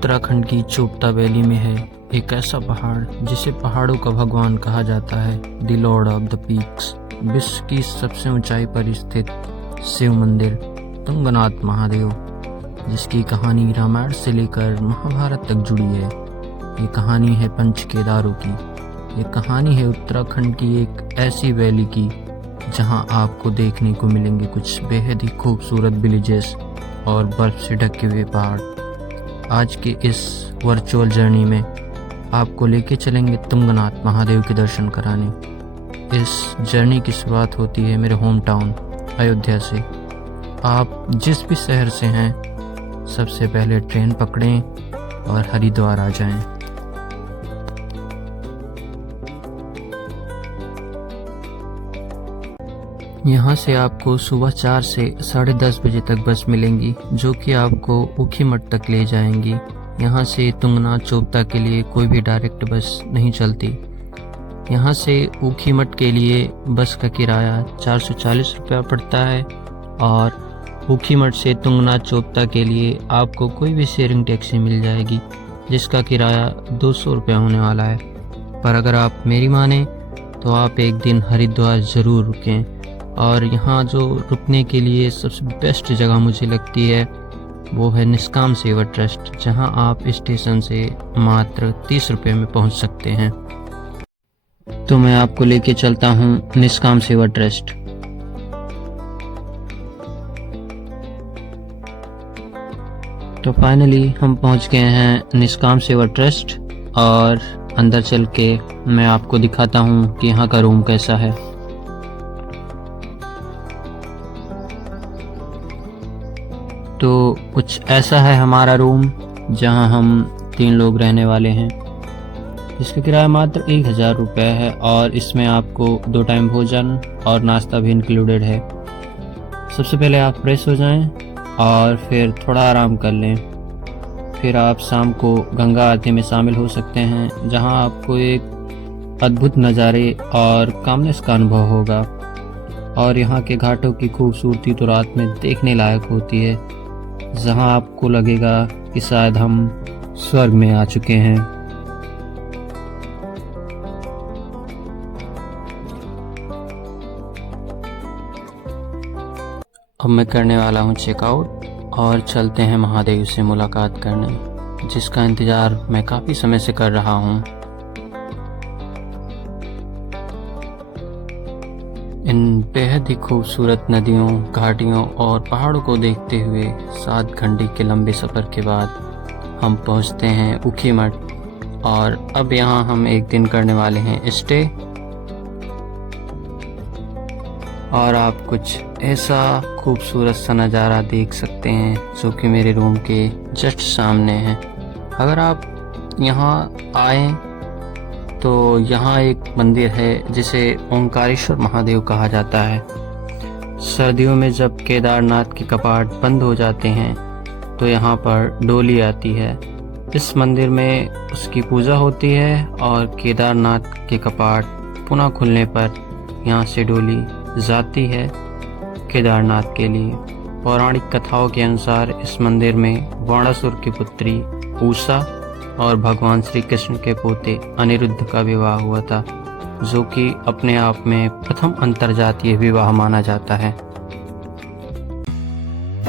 उत्तराखंड की चोपता वैली में है एक ऐसा पहाड़ जिसे पहाड़ों का भगवान कहा जाता है, the Lord of the peaks. विश्व की सबसे ऊंचाई पर स्थित शिव मंदिर तुंगनाथ महादेव, जिसकी कहानी रामायण से लेकर महाभारत तक जुड़ी है। ये कहानी है पंच केदारों की। ये कहानी है उत्तराखंड की एक ऐसी वैली की जहां आपको देखने को मिलेंगे कुछ बेहद ही खूबसूरत विलेजेस और बर्फ से ढके हुए पहाड़। आज के इस वर्चुअल जर्नी में आपको लेके चलेंगे तुंगनाथ महादेव के दर्शन कराने। इस जर्नी की शुरुआत होती है मेरे होम टाउन अयोध्या से। आप जिस भी शहर से हैं, सबसे पहले ट्रेन पकड़ें और हरिद्वार आ जाएं। यहाँ से आपको सुबह 4 से 10:30 बजे तक बस मिलेंगी, जो कि आपको ऊखीमठ तक ले जाएंगी। यहाँ से तुंगनाथ चोपता के लिए कोई भी डायरेक्ट बस नहीं चलती। यहाँ से ऊखीमठ के लिए बस का किराया 440 रुपया पड़ता है और ऊखीमठ से तुंगनाथ चोपता के लिए आपको कोई भी शेयरिंग टैक्सी मिल जाएगी, जिसका किराया 200 रुपया होने वाला है। पर अगर आप मेरी माने तो आप एक दिन हरिद्वार ज़रूर रुकें। और यहाँ जो रुकने के लिए सबसे बेस्ट जगह मुझे लगती है वो है निष्काम सेवा ट्रस्ट, जहाँ आप स्टेशन से मात्र 30 रुपये में पहुँच सकते हैं। तो मैं आपको लेके चलता हूँ निष्काम सेवा ट्रस्ट। तो फाइनली हम पहुँच गए हैं निष्काम सेवा ट्रस्ट और अंदर चल के मैं आपको दिखाता हूँ कि यहाँ का रूम कैसा है। तो कुछ ऐसा है हमारा रूम, जहां हम 3 लोग रहने वाले हैं। इसका किराया मात्र 1000 रुपये है और इसमें आपको 2 टाइम भोजन और नाश्ता भी इंक्लूडेड है। सबसे पहले आप फ्रेश हो जाएं और फिर थोड़ा आराम कर लें। फिर आप शाम को गंगा आरती में शामिल हो सकते हैं, जहां आपको एक अद्भुत नज़ारे और कामनेस का अनुभव होगा। और यहाँ के घाटों की खूबसूरती तो रात में देखने लायक होती है, जहां आपको लगेगा कि शायद हम स्वर्ग में आ चुके हैं। अब मैं करने वाला हूं चेकआउट और चलते हैं महादेव से मुलाकात करने, जिसका इंतज़ार मैं काफ़ी समय से कर रहा हूं। इन बेहद ही खूबसूरत नदियों, घाटियों और पहाड़ों को देखते हुए 7 घंटे के लंबे सफ़र के बाद हम पहुंचते हैं ऊखीमठ। और अब यहाँ हम एक दिन करने वाले हैं स्टे। और आप कुछ ऐसा खूबसूरत सा नज़ारा देख सकते हैं जो कि मेरे रूम के जस्ट सामने है। अगर आप यहाँ आएँ तो यहाँ एक मंदिर है जिसे ओंकारेश्वर महादेव कहा जाता है। सर्दियों में जब केदारनाथ के कपाट बंद हो जाते हैं तो यहाँ पर डोली आती है। इस मंदिर में उसकी पूजा होती है और केदारनाथ के कपाट पुनः खुलने पर यहाँ से डोली जाती है केदारनाथ के लिए। पौराणिक कथाओं के अनुसार इस मंदिर में वाणासुर की पुत्री उषा और भगवान श्री कृष्ण के पोते अनिरुद्ध का विवाह हुआ था, जो कि अपने आप में प्रथम अंतरजातीय विवाह माना जाता है।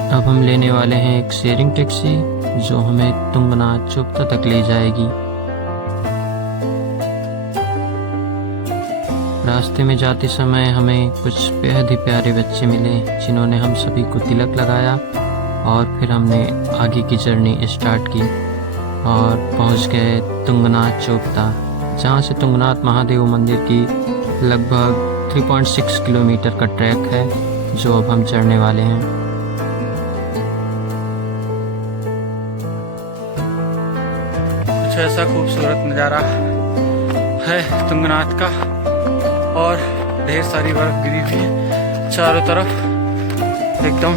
अब हम लेने वाले हैं एक शेयरिंग टैक्सी जो हमें तुंगनाथ चोपता तक ले जाएगी। रास्ते में जाते समय हमें कुछ बेहद ही प्यारे बच्चे मिले, जिन्होंने हम सभी को तिलक लगाया और फिर हमने आगे की जर्नी स्टार्ट की और पहुंच गए तुंगनाथ चोपता, जहां से तुंगनाथ महादेव मंदिर की लगभग 3.6 किलोमीटर का ट्रैक है, जो अब हम चढ़ने वाले हैं। कुछ ऐसा खूबसूरत नज़ारा है तुंगनाथ का और ढेर सारी बर्फ गिरी हुई है चारों तरफ, एकदम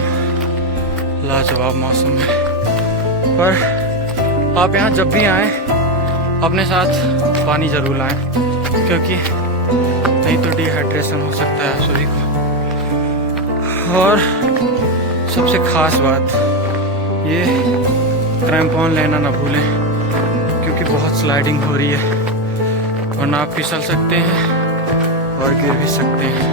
लाजवाब मौसम है। पर आप यहाँ जब भी आएँ अपने साथ पानी ज़रूर लाएं, क्योंकि नहीं तो डिहाइड्रेशन हो सकता है सभी को। और सबसे ख़ास बात ये क्रैम्पॉन लेना ना भूलें, क्योंकि बहुत स्लाइडिंग हो रही है, वरना आप फिसल सकते हैं और गिर भी सकते हैं।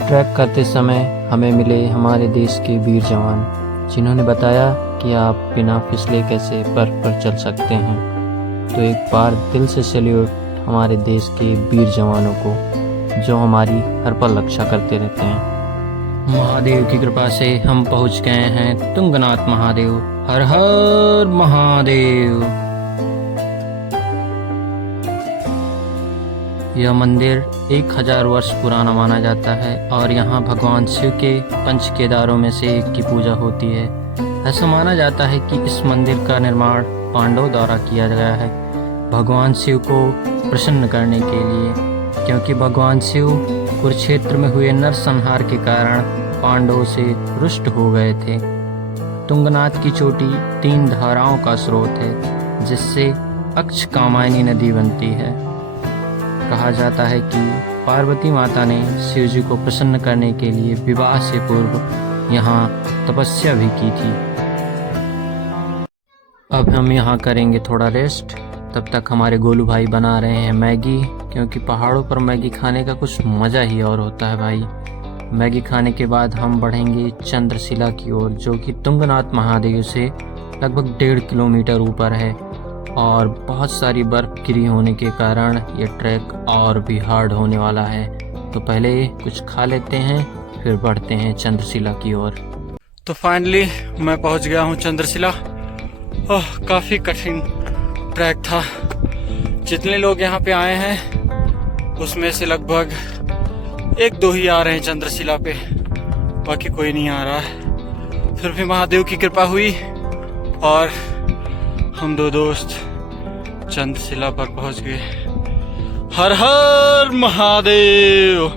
ट्रैक करते समय हमें मिले हमारे देश के वीर जवान, जिन्होंने बताया कि आप बिना फिसले कैसे बर्फ पर चल सकते हैं। तो एक बार दिल से सैल्यूट हमारे देश के वीर जवानों को, जो हमारी हर पल रक्षा करते रहते हैं। महादेव की कृपा से हम पहुंच गए हैं तुंगनाथ महादेव। हर हर महादेव। यह मंदिर 1000 वर्ष पुराना माना जाता है और यहाँ भगवान शिव के पंच केदारों में से एक की पूजा होती है। ऐसा माना जाता है कि इस मंदिर का निर्माण पांडवों द्वारा किया गया है, भगवान शिव को प्रसन्न करने के लिए, क्योंकि भगवान शिव कुरुक्षेत्र में हुए नरसंहार के कारण पांडवों से रुष्ट हो गए थे। तुंगनाथ की चोटी 3 धाराओं का स्रोत है, जिससे अक्ष कामायनी नदी बनती है। कहा जाता है कि पार्वती माता ने शिव जी को प्रसन्न करने के लिए विवाह से पूर्व यहाँ तपस्या भी की थी। अब हम यहाँ करेंगे थोड़ा रेस्ट। तब तक हमारे गोलू भाई बना रहे हैं मैगी, क्योंकि पहाड़ों पर मैगी खाने का कुछ मज़ा ही और होता है भाई। मैगी खाने के बाद हम बढ़ेंगे चंद्रशिला की ओर, जो कि तुंगनाथ महादेव से लगभग 1.5 किलोमीटर ऊपर है, और बहुत सारी बर्फ गिरी होने के कारण ये ट्रैक और भी हार्ड होने वाला है। तो पहले कुछ खा लेते हैं, फिर बढ़ते हैं चंद्रशिला की ओर। तो फाइनली मैं पहुंच गया हूं चंद्रशिला। काफ़ी कठिन ट्रैक था। जितने लोग यहाँ पे आए हैं उसमें से लगभग 1-2 ही आ रहे हैं चंद्रशिला पे, बाकी कोई नहीं आ रहा है। फिर भी महादेव की कृपा हुई और हम 2 दोस्त चंद्रशिला पर पहुंच गए। हर हर महादेव।